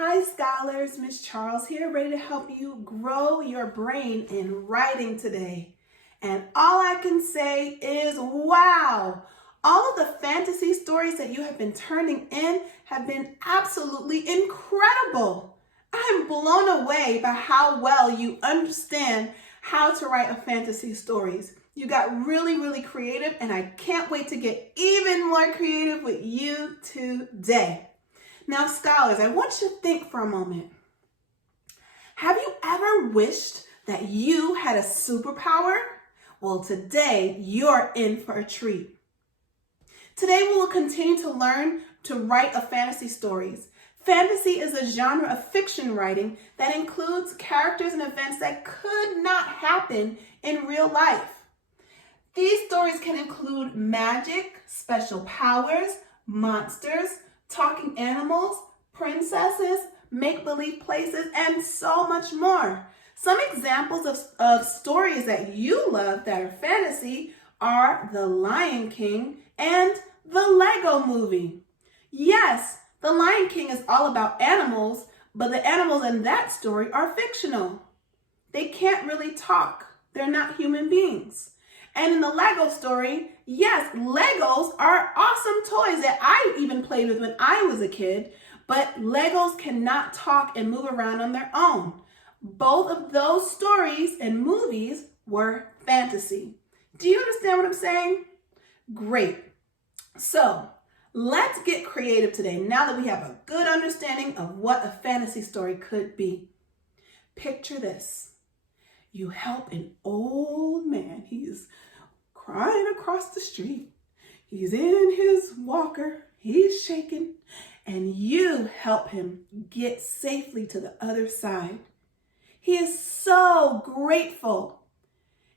Hi scholars, Miss Charles here, ready to help you grow your brain in writing today. And all I can say is wow! All of the fantasy stories that you have been turning in have been absolutely incredible. I'm blown away by how well you understand how to write a fantasy stories. You got really creative, and I can't wait to get even more creative with you today. Now, scholars, I want you to think for a moment. Have you ever wished that you had a superpower? Well, today you're in for a treat. Today we will continue to learn to write a fantasy stories. Fantasy is a genre of fiction writing that includes characters and events that could not happen in real life. These stories can include magic, special powers, monsters, talking animals, princesses, make-believe places, and so much more. Some examples of stories that you love that are fantasy are The Lion King and the Lego Movie. Yes, The Lion King is all about animals, but the animals in that story are fictional. They can't really talk. They're not human beings. And in the Lego story, yes, Legos are awesome toys that I even played with when I was a kid, but Legos cannot talk and move around on their own. Both of those stories and movies were fantasy. Do you understand what I'm saying? Great. So let's get creative today now that we have a good understanding of what a fantasy story could be. Picture this. You help an old man. He's crying across the street. He's in his walker. He's shaking. And you help him get safely to the other side. He is so grateful.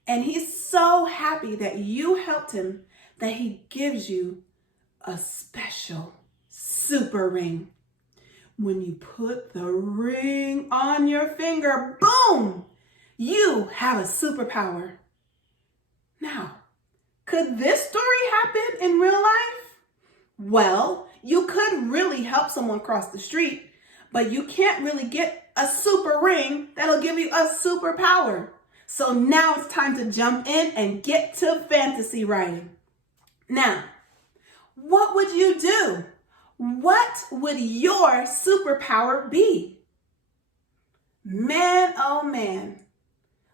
And he's so happy that you helped him that he gives you a special super ring. When you put the ring on your finger, boom! You have a superpower. Now, could this story happen in real life? Well, you could really help someone cross the street, but you can't really get a super ring that'll give you a superpower. So now it's time to jump in and get to fantasy writing. Now, what would you do? What would your superpower be? Man, oh man.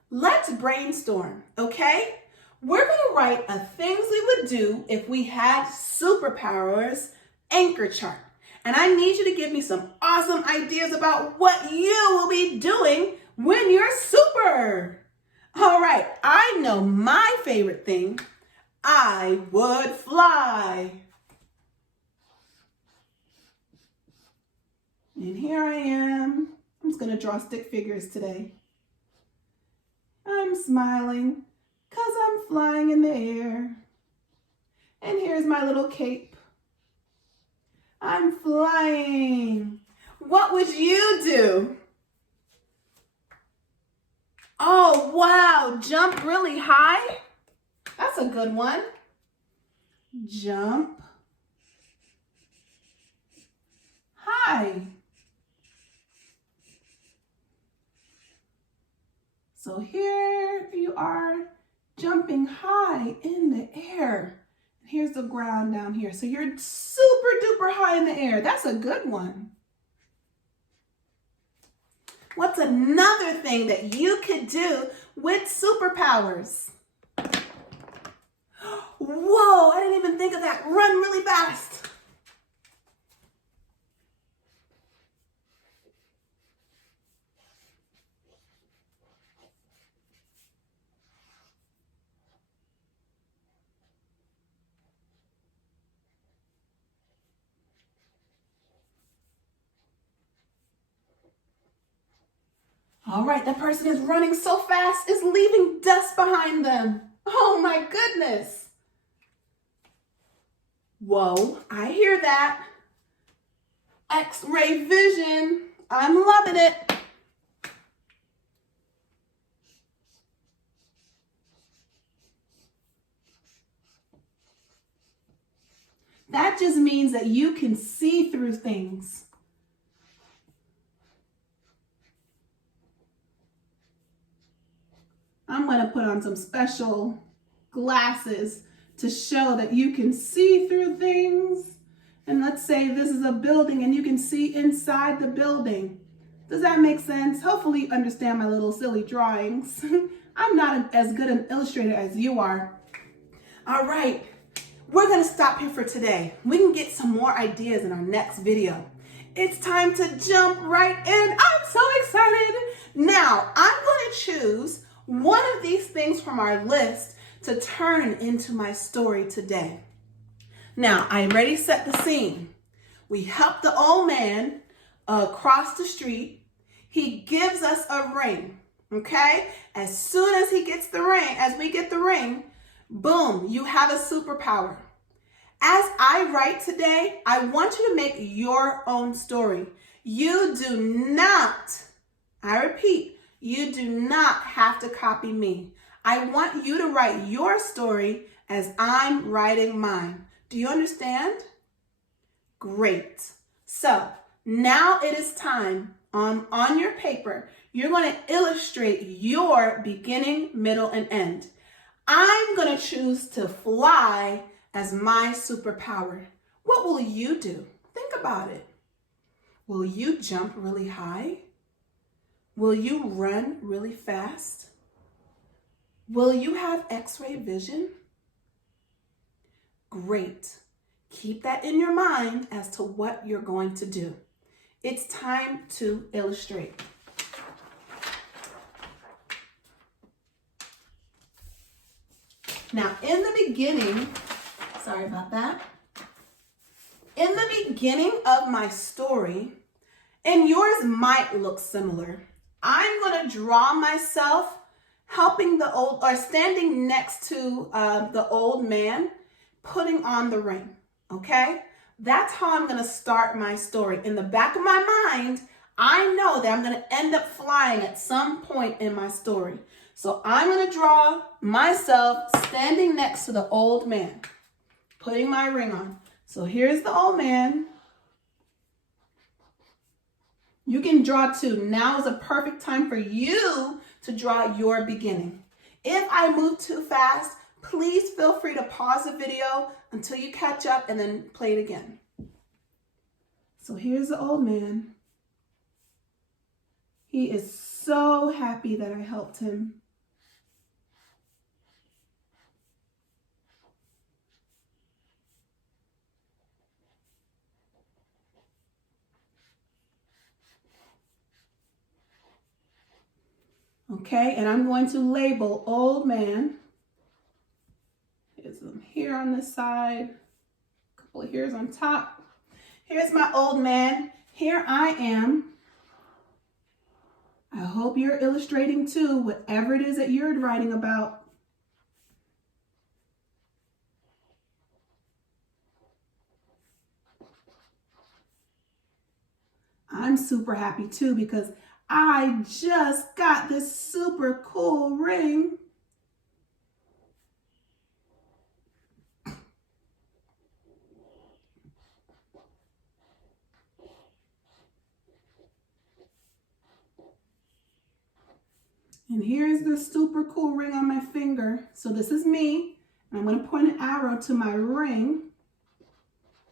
Let's brainstorm, okay? We're going to write a things we would do if we had superpowers anchor chart. And I need you to give me some awesome ideas about what you will be doing when you're super. All right, I know my favorite thing. I would fly. And here I am. I'm just going to draw stick figures today. I'm smiling because I'm flying in the air. And here's my little cape. I'm flying. What would you do? Oh, wow. Jump really high? That's a good one. Jump high. So here you are jumping high in the air. Here's the ground down here. So you're super duper high in the air. That's a good one. What's another thing that you could do with superpowers? Whoa, I didn't even think of that. Run really fast. All right, that person is running so fast, it's leaving dust behind them. Oh my goodness. Whoa, I hear that. X-ray vision. I'm loving it. That just means that you can see through things. going to put on some special glasses to show that you can see through things. And let's say this is a building and you can see inside the building. Does that make sense? Hopefully you understand my little silly drawings. I'm not as good an illustrator as you are. All right, we're gonna stop here for today. We can get some more ideas in our next video. It's time to jump right in. I'm so excited. Now, I'm gonna choose one of these things from our list to turn into my story today. Now, I already set the scene. We help the old man cross the street. He gives us a ring, okay? As soon as he gets the ring, as we get the ring, boom, you have a superpower. As I write today, I want you to make your own story. You do not, I repeat, you do not have to copy me. I want you to write your story as I'm writing mine. Do you understand? Great. So now it is time on your paper. You're going to illustrate your beginning, middle, and end. I'm going to choose to fly as my superpower. What will you do? Think about it. Will you jump really high? Will you run really fast? Will you have X-ray vision? Great. Keep that in your mind as to what you're going to do. It's time to illustrate. Now, in the beginning, sorry about that. In the beginning of my story, and yours might look similar, I'm going to draw myself helping the old, or standing next to the old man, putting on the ring, okay? That's how I'm going to start my story. In the back of my mind, I know that I'm going to end up flying at some point in my story. So I'm going to draw myself standing next to the old man, putting my ring on. So here's the old man. You can draw too. Now is a perfect time for you to draw your beginning. If I move too fast, please feel free to pause the video until you catch up and then play it again. So here's the old man. He is so happy that I helped him. Okay, and I'm going to label old man. Here's some hair on this side, a couple of hairs on top. Here's my old man. Here I am. I hope you're illustrating too, whatever it is that you're writing about. I'm super happy too because I just got this super cool ring. And here's the super cool ring on my finger. So this is me. And I'm going to point an arrow to my ring.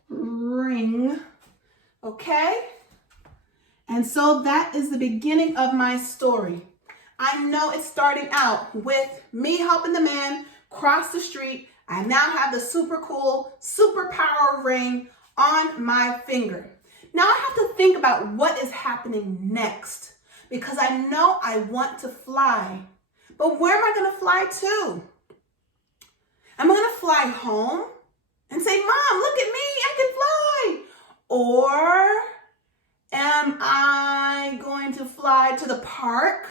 Ring. Okay? And so that is the beginning of my story. I know it's starting out with me helping the man cross the street. I now have the super cool superpower ring on my finger. Now I have to think about what is happening next because I know I want to fly. But where am I going to fly to? Am I going to fly home and say, Mom, look at me, I can fly? Or am I going to fly to the park?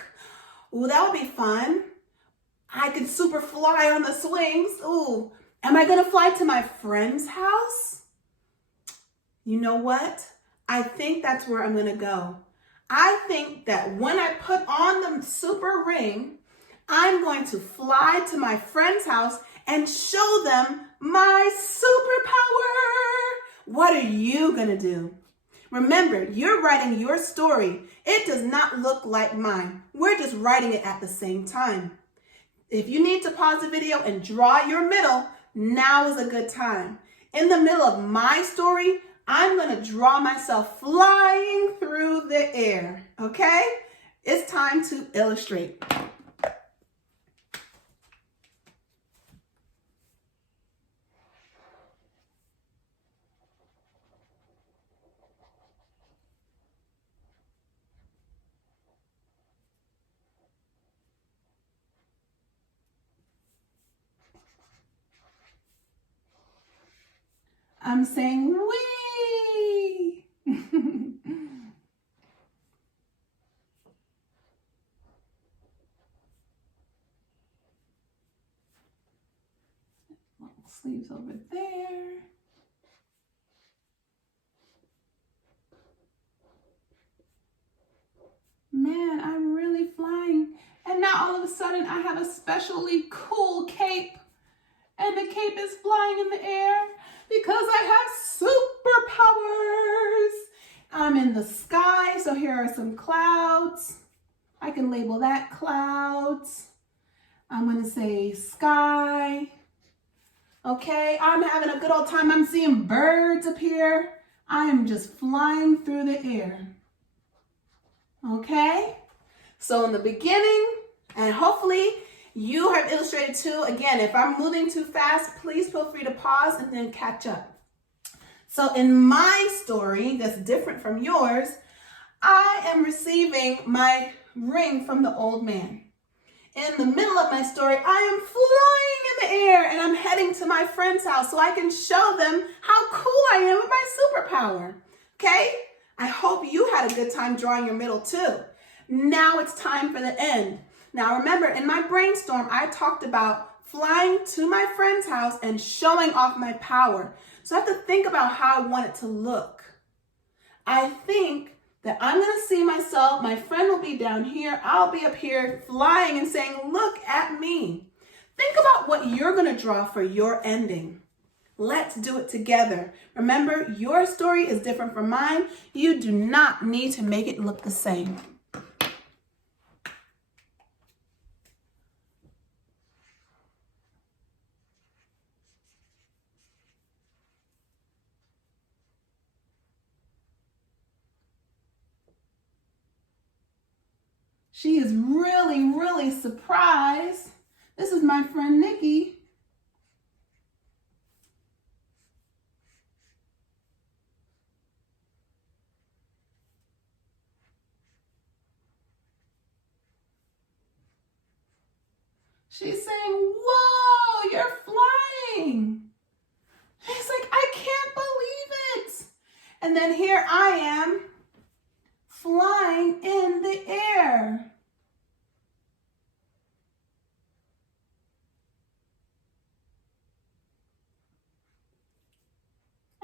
Ooh, that would be fun. I could super fly on the swings. Ooh, am I going to fly to my friend's house? You know what? I think that's where I'm going to go. I think that when I put on the super ring, I'm going to fly to my friend's house and show them my superpower. What are you going to do? Remember, you're writing your story. It does not look like mine. We're just writing it at the same time. If you need to pause the video and draw your middle, now is a good time. In the middle of my story, I'm going to draw myself flying through the air, okay? It's time to illustrate. I'm saying wee. Long sleeves over there. Man, I'm really flying. And now all of a sudden I have a specially cool cape. And the cape is flying in the air because I have superpowers. I'm in the sky, so here are some clouds. I can label that clouds. I'm going to say sky. Okay, I'm having a good old time. I'm seeing birds up here. I am just flying through the air. Okay, so in the beginning, and hopefully you have illustrated too. Again, if I'm moving too fast, please feel free to pause and then catch up. So in my story, that's different from yours, I am receiving my ring from the old man. In the middle of my story, I am flying in the air and I'm heading to my friend's house so I can show them how cool I am with my superpower. Okay? I hope you had a good time drawing your middle too. Now it's time for the end. Now remember, in my brainstorm, I talked about flying to my friend's house and showing off my power. So I have to think about how I want it to look. I think that I'm going to see myself, my friend will be down here, I'll be up here flying and saying, look at me. Think about what you're going to draw for your ending. Let's do it together. Remember, your story is different from mine. You do not need to make it look the same. She is really surprised. This is my friend Nikki. She's saying, whoa, you're flying. She's like, I can't believe it. And then here I am flying in the air.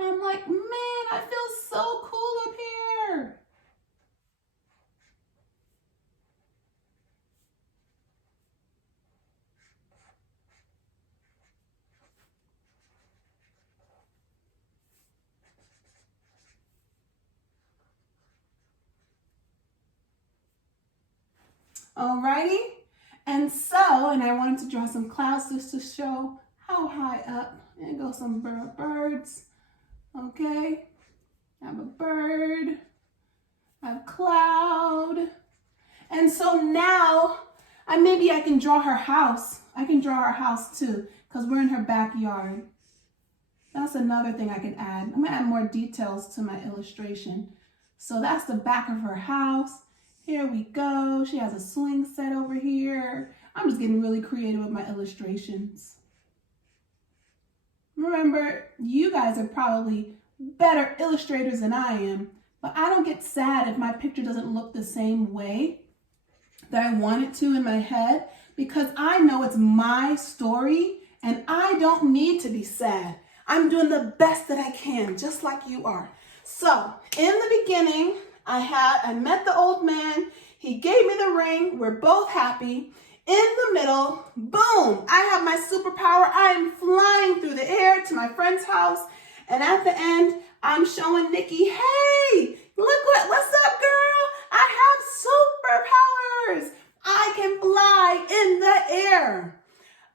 I'm like, man, I feel so cool up here. Alrighty, and I wanted to draw some clouds just to show how high up. And go some birds. Okay, I have a bird, I have cloud. And so now, maybe I can draw her house. I can draw her house too, because we're in her backyard. That's another thing I can add. I'm gonna add more details to my illustration. So that's the back of her house. Here we go. She has a swing set over here. I'm just getting really creative with my illustrations. Remember, you guys are probably better illustrators than I am, but I don't get sad if my picture doesn't look the same way that I want it to in my head, because I know it's my story and I don't need to be sad. I'm doing the best that I can, just like you are. So in the beginning, I met the old man. He gave me the ring. We're both happy. In the middle, boom, I have my superpower. I am flying through the air to my friend's house. And at the end, I'm showing Nikki, hey, what's up, girl? I have superpowers. I can fly in the air.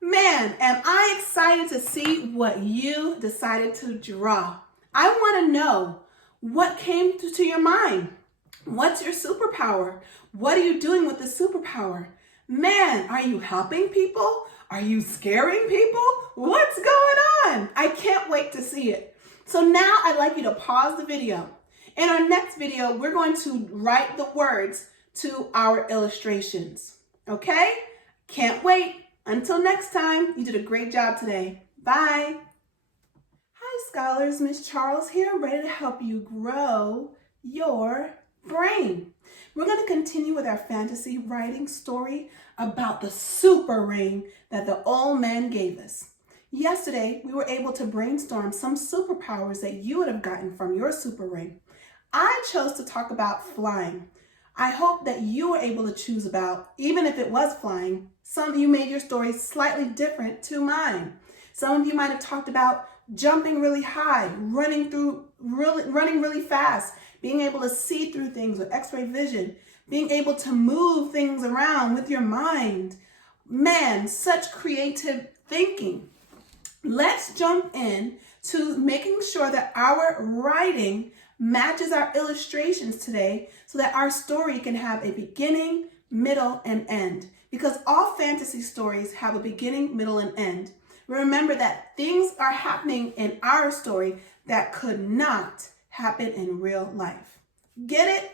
Man, am I excited to see what you decided to draw. I want to know what came to your mind. What's your superpower? What are you doing with the superpower? Man, are you helping people? Are you scaring people? What's going on? I can't wait to see it. So now I'd like you to pause the video. In our next video, we're going to write the words to our illustrations. Okay? Can't wait. Until next time, you did a great job today. Bye. Hi, scholars. Miss Charles here, ready to help you grow your brain. We're going to continue with our fantasy writing story about the super ring that the old man gave us. Yesterday, we were able to brainstorm some superpowers that you would have gotten from your super ring. I chose to talk about flying. I hope that you were able to choose about, even if it was flying, some of you made your story slightly different to mine. Some of you might have talked about jumping really high, running really fast, being able to see through things with X-ray vision, being able to move things around with your mind. Man, such creative thinking. Let's jump in to making sure that our writing matches our illustrations today so that our story can have a beginning, middle, and end. Because all fantasy stories have a beginning, middle, and end. Remember that things are happening in our story that could not happen in real life. Get it?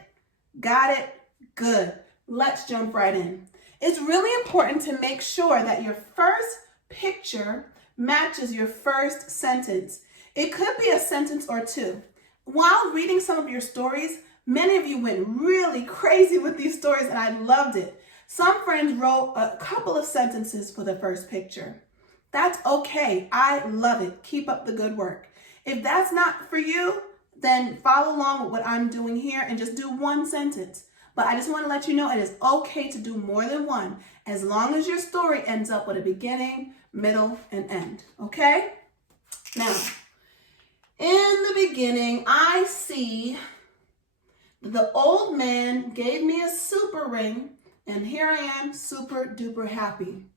Got it? Good. Let's jump right in. It's really important to make sure that your first picture matches your first sentence. It could be a sentence or two. While reading some of your stories, many of you went really crazy with these stories and I loved it. Some friends wrote a couple of sentences for the first picture. That's okay. I love it. Keep up the good work. If that's not for you, then follow along with what I'm doing here and just do one sentence. But I just want to let you know it is okay to do more than one as long as your story ends up with a beginning, middle, and end. Okay? Now, in the beginning, I see the old man gave me a super ring, and here I am, super duper happy.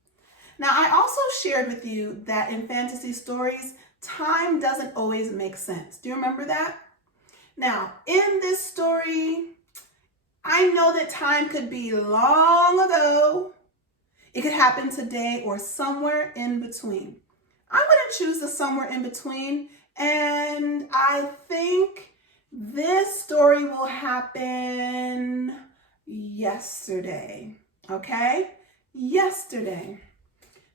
Now, I also shared with you that in fantasy stories, time doesn't always make sense. Do you remember that? Now, in this story, I know that time could be long ago. It could happen today or somewhere in between. I'm going to choose the somewhere in between. And I think this story will happen yesterday, okay? Yesterday.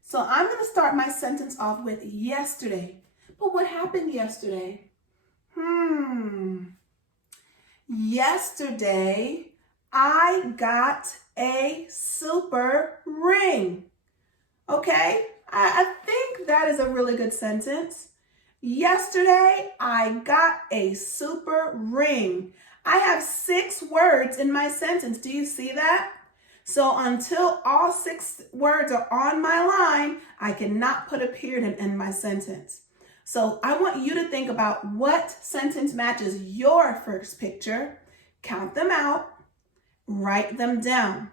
So I'm going to start my sentence off with yesterday. But what happened yesterday? Yesterday, I got a super ring. Okay? I think that is a really good sentence. Yesterday, I got a super ring. I have 6 words in my sentence. Do you see that? So until all 6 words are on my line, I cannot put a period and end my sentence. So I want you to think about what sentence matches your first picture, count them out, write them down.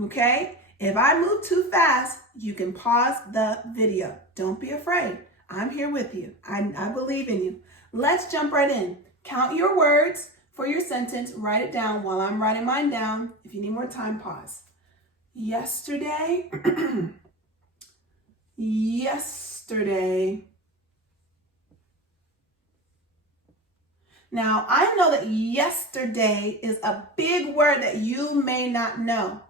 Okay? If I move too fast, you can pause the video. Don't be afraid. I'm here with you. I believe in you. Let's jump right in. Count your words for your sentence. Write it down while I'm writing mine down. If you need more time, pause. Yesterday. Yesterday. Now, I know that yesterday is a big word that you may not know.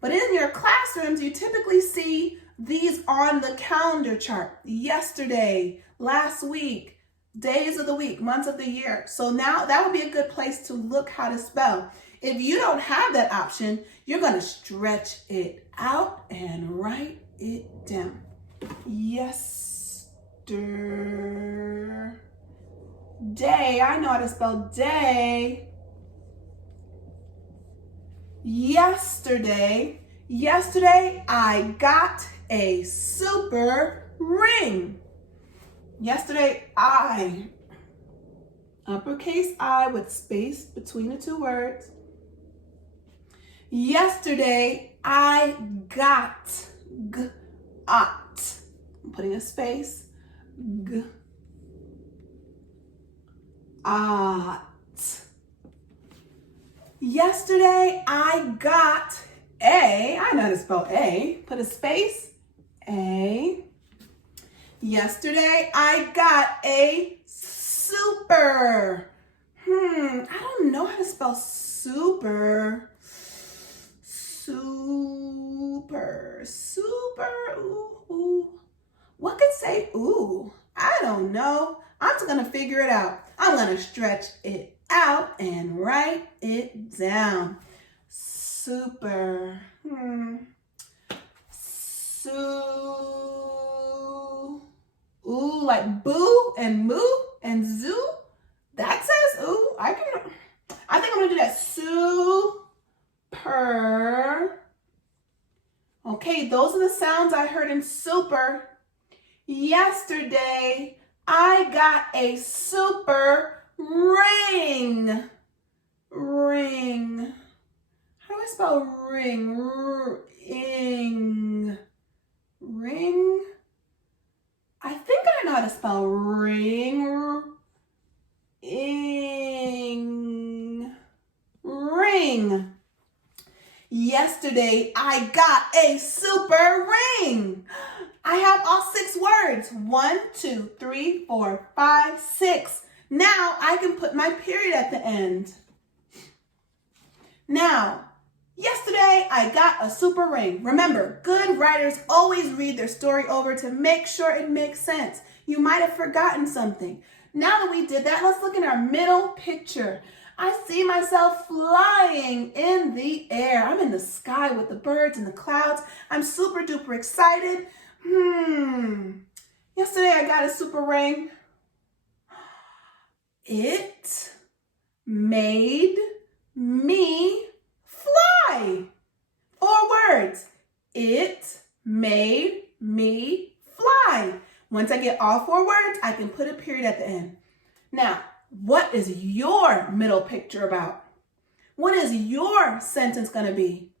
But in your classrooms, you typically see these on the calendar chart. Yesterday, last week, days of the week, months of the year. So now that would be a good place to look how to spell. If you don't have that option, you're going to stretch it out and write it down. Yesterday. I know how to spell day. Yesterday. Yesterday, I got a super ring. Yesterday, uppercase I with space between the 2 words. Yesterday, I got, I'm putting a space. G. Ot. Yesterday I got a, I know how to spell a, put a space, a. Yesterday I got a super. I don't know how to spell super. Super, ooh. What could say ooh? I don't know. I'm just gonna figure it out. I'm gonna stretch it out and write it down. Super. Ooh, like boo and moo and zoo. That says ooh. I think I'm gonna do that. Super. Okay, those are the sounds I heard in super. Yesterday, I got a super ring. Ring. How do I spell ring? Ring. Ring. I think I know how to spell ring. Ing. Ring. Yesterday, I got a super ring. I have all 6 words. 1, 2, 3, 4, 5, 6. Now I can put my period at the end. Now, yesterday I got a super ring. Remember, good writers always read their story over to make sure it makes sense. You might have forgotten something. Now that we did that, let's look at our middle picture. I see myself flying in the air. I'm in the sky with the birds and the clouds. I'm super duper excited. Yesterday I got a super ring. It made me fly. 4 words. It made me fly. Once I get all 4 words, I can put a period at the end. Now, what is your middle picture about? What is your sentence going to be?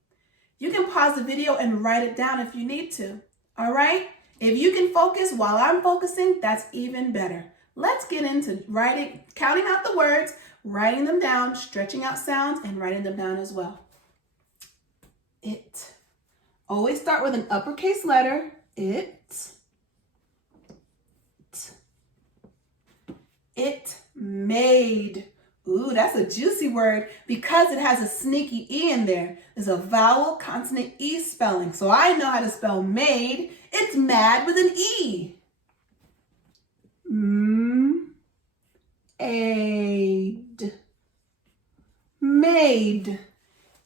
You can pause the video and write it down if you need to. All right? If you can focus while I'm focusing, that's even better. Let's get into writing, counting out the words, writing them down, stretching out sounds, and writing them down as well. It. Always start with an uppercase letter. It. It made. Ooh, that's a juicy word because it has a sneaky E in there. There's a vowel consonant E spelling. So I know how to spell made. It's mad with an E. Made. Made.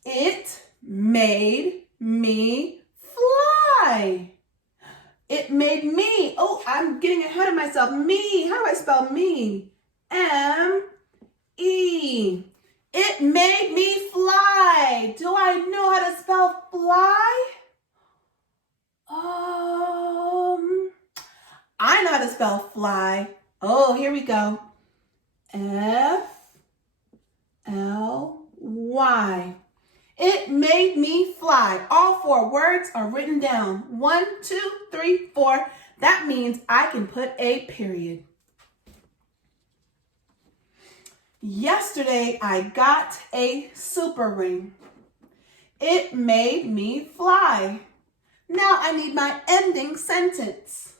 It made me fly. It made me. Oh, I'm getting ahead of myself. Me. How do I spell me? M-E. It made me fly. Do I know how to spell fly? I know how to spell fly. Oh, here we go. F-L-Y. It made me fly. All 4 words are written down. 1, 2, 3, 4. That means I can put a period. Yesterday, I got a super ring. It made me fly. Now I need my ending sentence.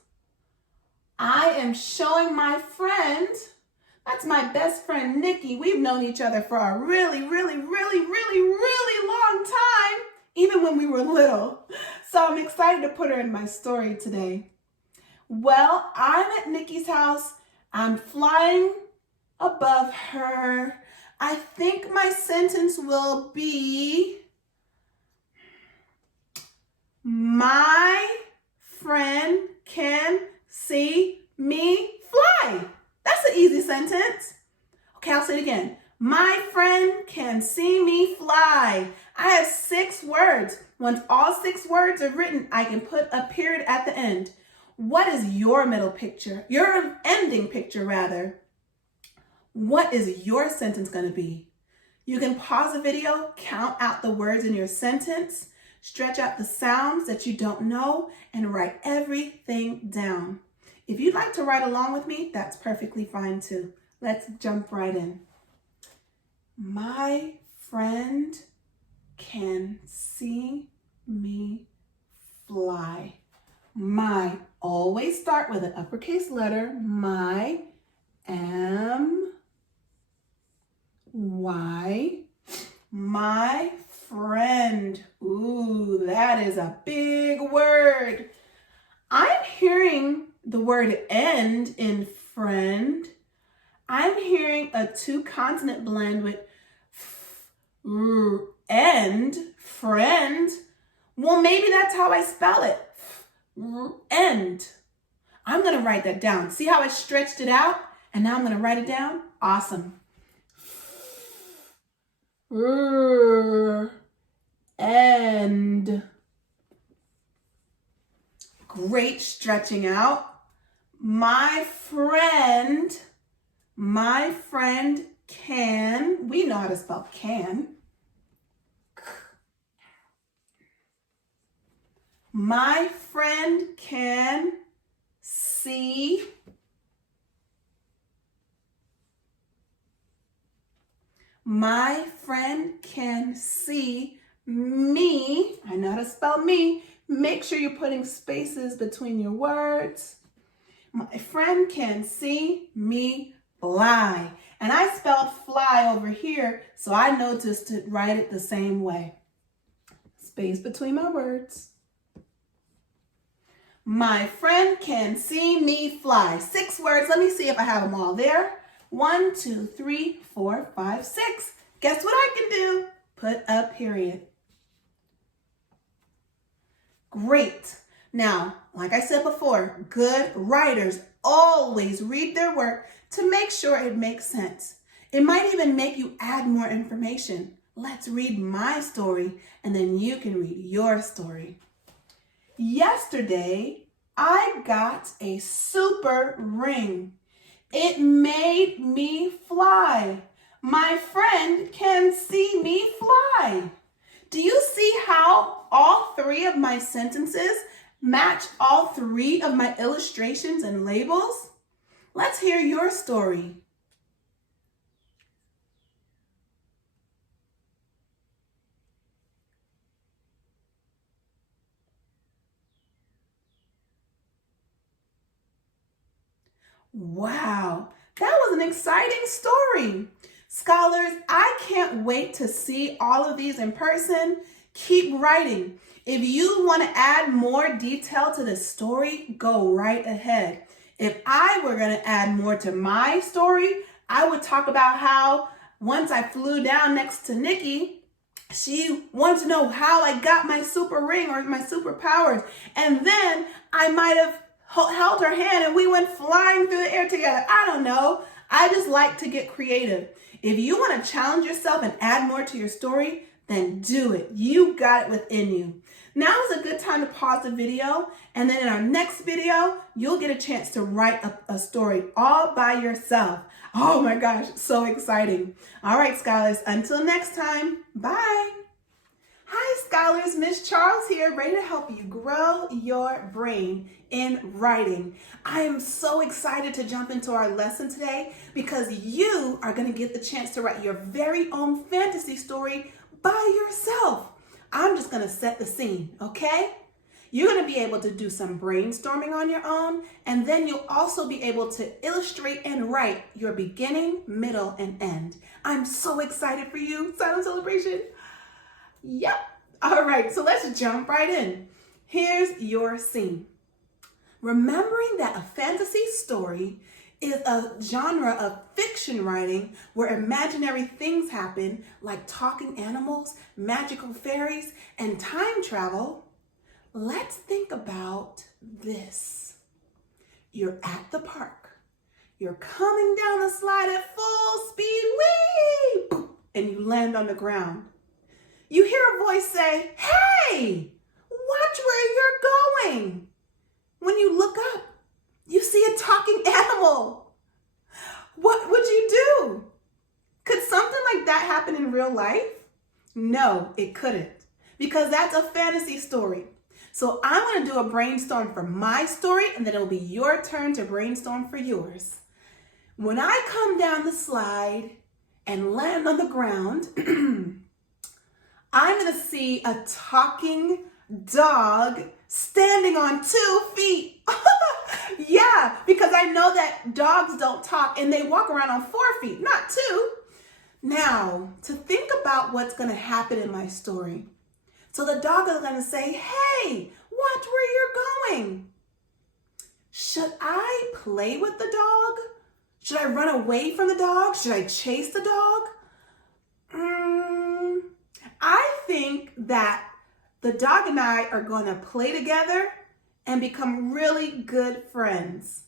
I am showing my friend, that's my best friend, Nikki. We've known each other for a really long time, even when we were little. So I'm excited to put her in my story today. Well, I'm at Nikki's house. I'm flying above her. I think my sentence will be, my friend can see me fly. That's an easy sentence. Okay, I'll say it again. My friend can see me fly. I have 6 words. Once all 6 words are written, I can put a period at the end. What is your middle picture? Your ending picture, rather. What is your sentence going to be? You can pause the video, count out the words in your sentence, Stretch out the sounds that you don't know and write everything down. If you'd like to write along with me, that's perfectly fine too. Let's jump right in. My friend can see me fly. My, always start with an uppercase letter. My, M, Y. My friend. Ooh, that is a big word. I'm hearing the word end in friend. I'm hearing a two-consonant blend with end, friend. Well, maybe that's how I spell it. End. I'm going to write that down. See how I stretched it out? And now I'm going to write it down? Awesome. End. Great stretching out. My friend can, we know how to spell can. My friend can see my friend can see me. I know how to spell me. Make sure you're putting spaces between your words. My friend can see me fly. And I spelled fly over here, so I know just to write it the same way. Space between my words. My friend can see me fly. 6 words. Let me see if I have them all there. 1, 2, 3, 4, 5, 6. Guess what I can do? Put a period. Great. Now, like I said before, good writers always read their work to make sure it makes sense. It might even make you add more information. Let's read my story, and then you can read your story. Yesterday, I got a super ring. It made me fly. My friend can see me fly. Do you see how all 3 of my sentences match all 3 of my illustrations and labels? Let's hear your story. Wow, that was an exciting story. Scholars, I can't wait to see all of these in person. Keep writing. If you want to add more detail to the story, go right ahead. If I were going to add more to my story, I would talk about how once I flew down next to Nikki, she wanted to know how I got my super ring or my superpowers. And then I might have held her hand and we went flying through the air together. I don't know. I just like to get creative. If you want to challenge yourself and add more to your story, then do it. You got it within you. Now is a good time to pause the video, and then in our next video, you'll get a chance to write a story all by yourself. Oh my gosh, so exciting. All right, scholars, until next time, bye. Hi, scholars, Miss Charles here, ready to help you grow your brain in writing. I am so excited to jump into our lesson today because you are going to get the chance to write your very own fantasy story by yourself. I'm just going to set the scene, okay? You're going to be able to do some brainstorming on your own, and then you'll also be able to illustrate and write your beginning, middle, and end. I'm so excited for you. Silent celebration. Yep. All right, so let's jump right in. Here's your scene. Remembering that a fantasy story is a genre of fiction writing where imaginary things happen like talking animals, magical fairies, and time travel, let's think about this. You're at the park. You're coming down the slide at full speed, whee! And you land on the ground. You hear a voice say, "Hey, watch where you're going." When you look up, you see a talking animal. What would you do? Could something like that happen in real life? No, it couldn't. because that's a fantasy story. So I'm going to do a brainstorm for my story, and then it'll be your turn to brainstorm for yours. When I come down the slide and land on the ground, I'm going to see a talking dog standing on 2 feet. Yeah, because I know that dogs don't talk and they walk around on 4 feet, not 2. Now, to think about what's going to happen in my story. So the dog is going to say, hey, watch where you're going. Should I play with the dog? Should I run away from the dog? Should I chase the dog? I think that the dog and I are going to play together and become really good friends.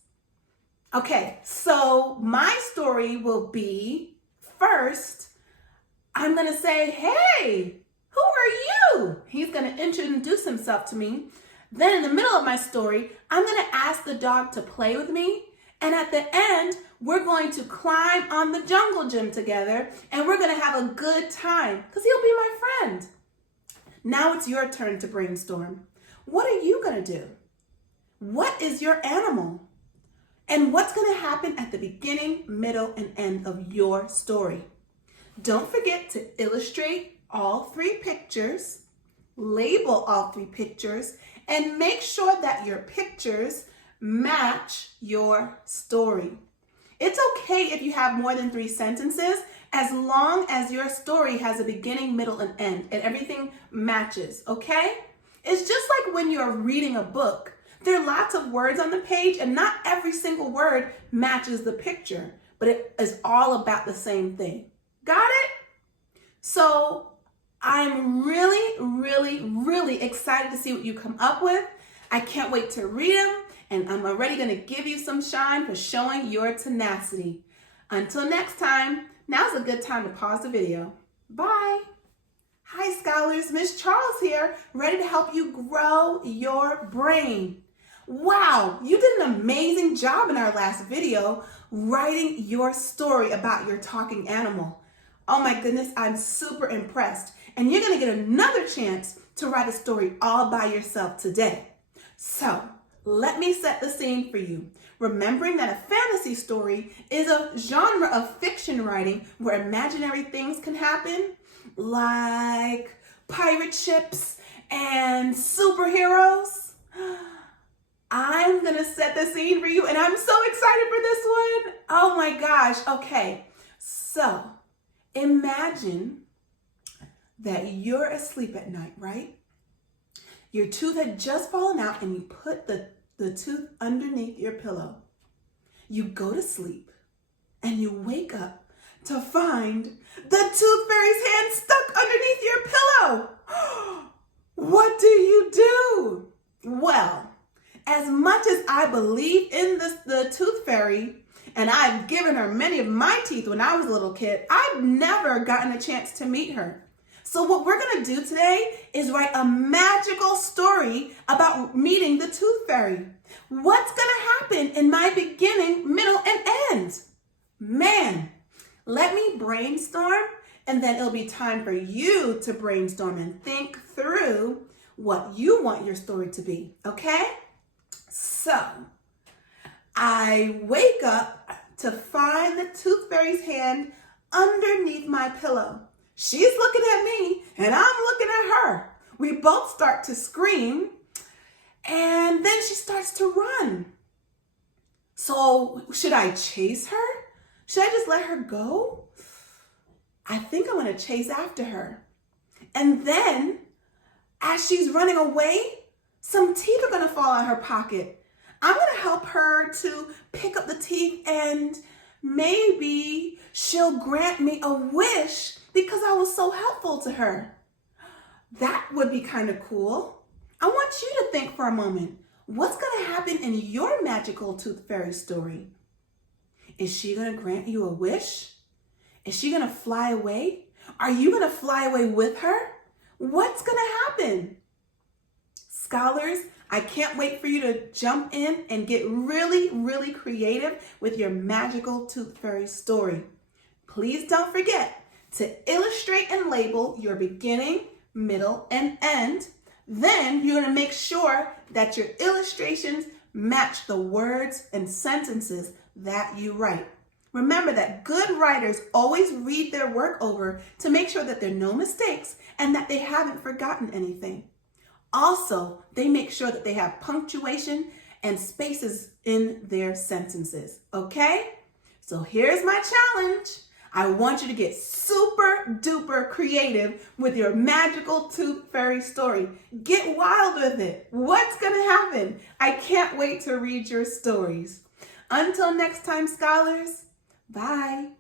Okay, so my story will be, first, I'm going to say, hey, who are you? He's going to introduce himself to me. Then in the middle of my story, I'm going to ask the dog to play with me. And at the end, we're going to climb on the jungle gym together and we're going to have a good time because he'll be my friend. Now it's your turn to brainstorm. What are you going to do? What is your animal? And what's going to happen at the beginning, middle, and end of your story? Don't forget to illustrate all 3 pictures, label all 3 pictures, and make sure that your pictures match your story. It's okay if you have more than 3 sentences, as long as your story has a beginning, middle, and end, and everything matches, okay? It's just like when you're reading a book. There are lots of words on the page, and not every single word matches the picture, but it is all about the same thing. Got it? So I'm really excited to see what you come up with. I can't wait to read them, and I'm already going to give you some shine for showing your tenacity. Until next time, now's a good time to pause the video. Bye. Hi, scholars. Miss Charles here, ready to help you grow your brain. Wow, you did an amazing job in our last video writing your story about your talking animal. Oh my goodness, I'm super impressed. And you're going to get another chance to write a story all by yourself today. So let me set the scene for you. Remembering that a fantasy story is a genre of fiction writing where imaginary things can happen, like pirate ships and superheroes. I'm going to set the scene for you, and I'm so excited for this one. Oh my gosh. Okay, so imagine that you're asleep at night, right? Your tooth had just fallen out and you put the tooth underneath your pillow. You go to sleep and you wake up to find the tooth fairy's hand stuck underneath your pillow. What do you do? Well, as much as I believe in the tooth fairy, and I've given her many of my teeth when I was a little kid, I've never gotten a chance to meet her. So what we're going to do today is write a magical story about meeting the tooth fairy. What's going to happen in my beginning, middle, and end? Man, let me brainstorm, and then it'll be time for you to brainstorm and think through what you want your story to be, okay? So I wake up to find the tooth fairy's hand underneath my pillow. She's looking at me and I'm looking at her. We both start to scream and then she starts to run. So should I chase her? Should I just let her go? I think I'm going to chase after her. And then as she's running away, some teeth are going to fall out of her pocket. I'm going to help her to pick up the teeth and maybe she'll grant me a wish because I was so helpful to her. That would be kind of cool. I want you to think for a moment. What's going to happen in your magical tooth fairy story? Is she going to grant you a wish? Is she going to fly away? Are you going to fly away with her? What's going to happen? Scholars, I can't wait for you to jump in and get really creative with your magical tooth fairy story. Please don't forget to illustrate and label your beginning, middle, and end. Then you're going to make sure that your illustrations match the words and sentences that you write. Remember that good writers always read their work over to make sure that there are no mistakes and that they haven't forgotten anything. Also, they make sure that they have punctuation and spaces in their sentences, okay? So here's my challenge. I want you to get super duper creative with your magical tooth fairy story. Get wild with it. What's gonna happen? I can't wait to read your stories. Until next time, scholars, bye.